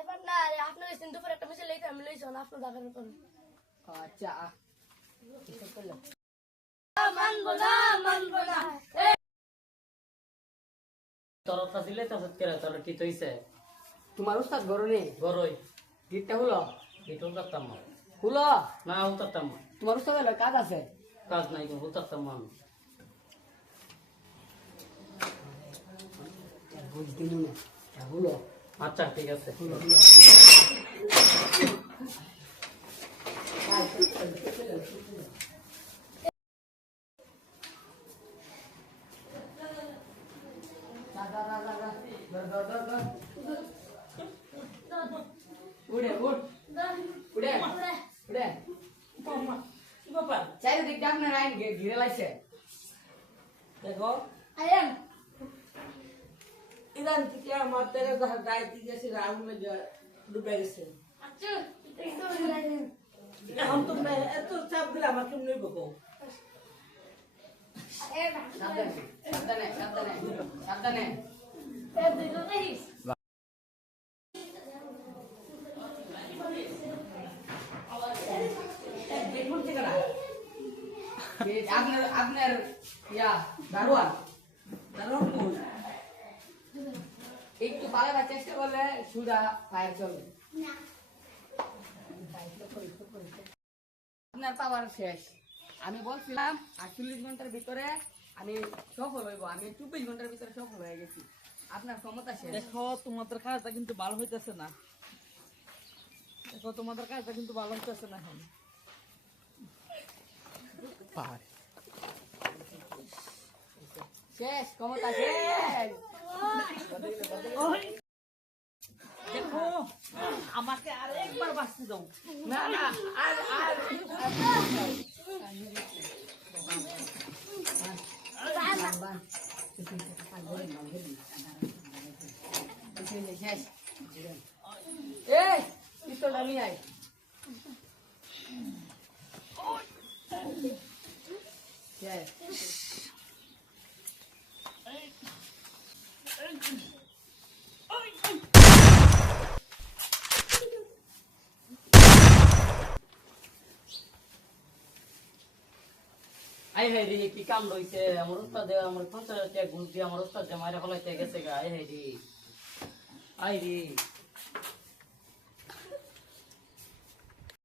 এবার না রে আপনার এই দুপুরে একটা মিছিল লইতে আমি লইছো না আপনার দাগার উপর আচ্ছা কিসব করলো মানবো না তরফটা দিলে তো সত্যি তোর কি হইছে তোমার উস্তাদ গরনে গরই গিটটা হলো এটাও করতাম না হলো না উতারতাম না তোমার উস্তাদ হলো কাজ আছে কাজ নাই উতারতাম না আমি বুঝ দিন না হলো আচ্ছা ঠিক আছে হলো হলো উড়ে উড় উড়ে উড়ে কি ব্যাপার চারিদিকটা আপনার আইন ঘিরে লাইছে দেখো আয়াম ইরান থেকে আমার তেরে গায়ে দিয়ে গেছে আগুনে ডুবে গেছে আচ্ছা এখন তোমরা এত চাপ দিলে আমার কেমন নেই বকো সাবধানে সাবধানে সাবধানে সাবধানে দেখুন ঠিক না আপনার আপনার ইয়া দারোয়ান দাঁড়াও কোন একটু পালাবার চেষ্টা করলে সুদা ফায়ার চলবে আপনার পাওয়ার শেষ আমি বলছিলাম 48 ঘন্টার ভিতরে আমি সফল হইব আমি 24 ঘন্টার ভিতরে সফল হয়ে গেছি আপনার ক্ষমতা শেষ দেখো তোমাদের কাজটা কিন্তু ভালো হইতেছে না দেখো তোমাদের কাজটা কিন্তু ভালো হইতেছে না এখন শেষ ক্ষমতা শেষ দেখো আমাকে আরেকবার বাঁচতে দাও না না আর আর শেষ এই পিস্তলটা নিয়ে আয় শেষ আই হাই রে কি কাম রইছে আমার উস্তাদ আমার 50 টাকা ঘুষ দিয়ে আমার উস্তাদ মাইরা ফলাইতে গেছে গা আই হাই রে আই রে